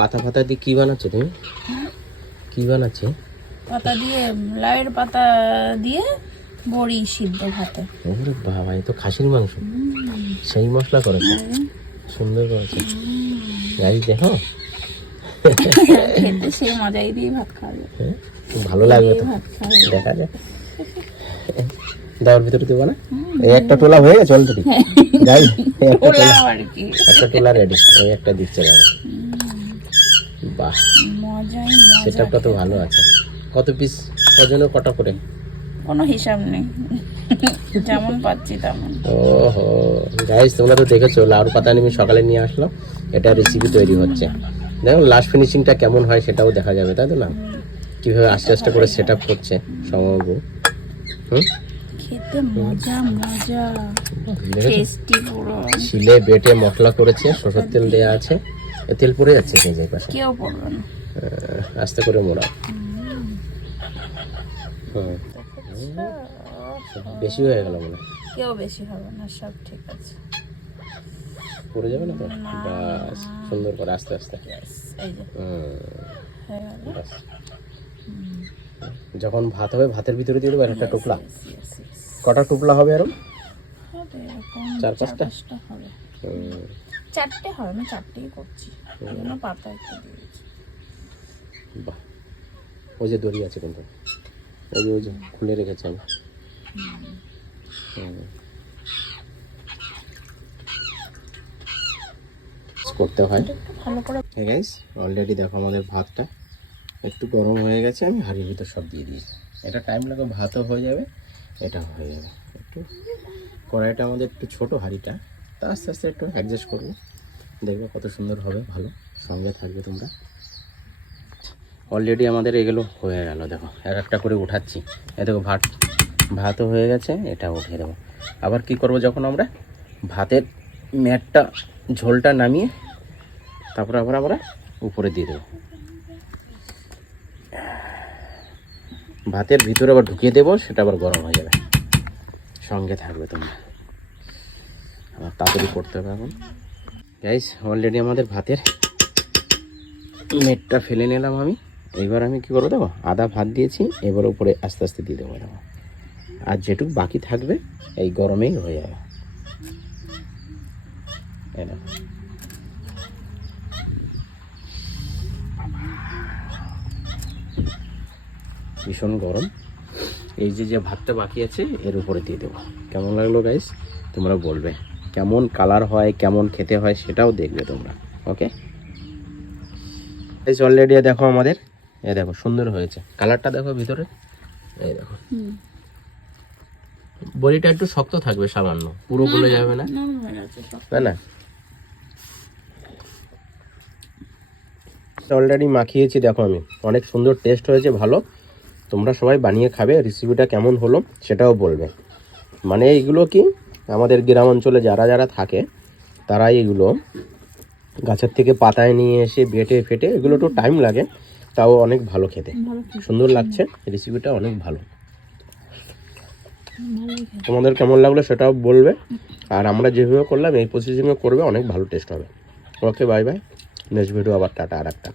পাতা ফাতা দিয়ে কি বানাচ্ছ তুমি? কি বানাচ্ছে? পাতা দিয়ে লাউয়ের পাতা দিয়ে বড়ি সিদ্ধ ভাতে। ওরে বাবা এ তো খাসির মাংস। সেই মশলা করেছে সুন্দর করেছে। গাড়ি দেখো। খেতে সেই মজাই দিয়ে ভাত খাওয়া যায়। হ্যাঁ, ভালো লাগবে তো। যায়। দেখা যাক। দেওয়ার ভিতরে দেবো না? এই একটা টোলা হয়ে গেছে অলরেডি যাই একটা টোলা একটা টোলা রেডি ওই একটা দিচ্ছে। বাহ। সেটআপটা তো ভালো আছে। কত পিস কজনের কটা করে? কোনো হিসাব নেই। যেমন পাচ্ছি তেমন। ওহো। গাইস তোমরা তো দেখেছ লাউর পাতা আমি সকালে নিয়ে আসলো। এটা রেসিপি তৈরি হচ্ছে। দেখো লাস্ট ফিনিশিংটা কেমন হয় সেটাও দেখা যাবে তাই তো না? কীভাবে আস্তে আস্তে করে সেট আপ করছে সমবাবু। হুম? খেতে মজা মজা। টেস্টি পুরো। শিলে বেটে মশলা করেছে সরষের তেল দেওয়া আছে। তেল পড়ে যাচ্ছে যে পাশে। কেউ পড়বে না। আস্তে করে মোড়া। বেশি হয়ে গেল মনে। কেউ বেশি হবে না সব ঠিক আছে। পড়ে যাবে না তো? বাস সুন্দর করে আস্তে আস্তে। যখন ভাত হবে ভাতের ভিতরে দিয়ে দেবো একটা yes. কটা টুকলা হবে এরকম চার পাঁচটা? হবে। চারটে হবে আমি চারটেই করছি। জন্য পাতা একটু দিয়েছি। বাহ। ওই যে দড়ি আছে কিন্তু। ওই যে ওই যে খুলে রেখেছি আমি। করতে হয়। হ্যাঁ গাইস অলরেডি দেখো আমাদের ভাতটা। একটু গরম হয়ে গেছে আমি হাঁড়ির ভিতর সব দিয়ে দিয়েছি। এটা টাইম লাগে ভাতও হয়ে যাবে এটা হয়ে যাবে। একটু। কড়াইটা আমাদের একটু ছোট হাঁড়িটা, তা আস্তে আস্তে একটু অ্যাডজাস্ট করব। দেখবে কত সুন্দর হবে, ভালো। সঙ্গে থাকবে তোমরা। অলরেডি আমাদের এগুলো হয়ে গেল, দেখো। এক একটা করে উঠাচ্ছি। এ দেখো, ভাত, ভাতও হয়ে গেছে এটা উঠিয়ে দেবো। আবার কি করব যখন আমরা? ভাতের ম্যাটটা, ঝোলটা নামিয়ে তারপরে আবার আমরা উপরে দিয়ে দেবো। ভাতের ভিতরে আবার ঢুকিয়ে দেবো, সেটা আবার গরম হয়ে যাবে। সঙ্গে থাকবে তোমরা। আবার তাড়াতাড়ি করতে হবে এখন। গাইস অলরেডি আমাদের ভাতের নেটটা ফেলে নিলাম আমি। এইবার আমি কি করব দেখো, আদা ভাত দিয়েছি, এবার উপরে আস্তে আস্তে দিয়ে দেবো দেখো। আর যেটুকু বাকি থাকবে, এই গরমেই হয়ে যাবে। ভীষণ গরম। এই যে যে ভাতটা বাকি আছে এর উপরে দিয়ে দেবো। কেমন লাগল গাইস তোমরা বলবে। কেমন কালার হয় কেমন খেতে হয় সেটাও দেখবে তোমরা। ওকে এই অলরেডি দেখো আমাদের। এ দেখো সুন্দর হয়েছে। কালারটা দেখো ভিতরে। এই দেখো। বড়িটা একটু শক্ত থাকবে সামান্য। পুরো গলে যাবে না? তাই না অলরেডি মাখিয়েছি দেখো আমি। অনেক সুন্দর টেস্ট হয়েছে ভালো। তোমরা সবাই বানিয়ে খাবে রেসিপিটা কেমন হলো সেটাও বলবে। মানে এইগুলো কি আমাদের গ্রাম অঞ্চলে যারা যারা থাকে তারাই এগুলো গাছের থেকে পাতায় নিয়ে এসে বেটে ফেটে এগুলো একটু টাইম লাগে তাও অনেক ভালো খেতে। সুন্দর লাগছে রেসিপিটা অনেক ভালো। তোমাদের কেমন লাগল সেটাও বলবে আর আমরা যেভাবে করলাম এই প্রসেসিংয়ে করবে অনেক ভালো টেস্ট হবে। Okay bye bye next video আবার টাটা আর একটা।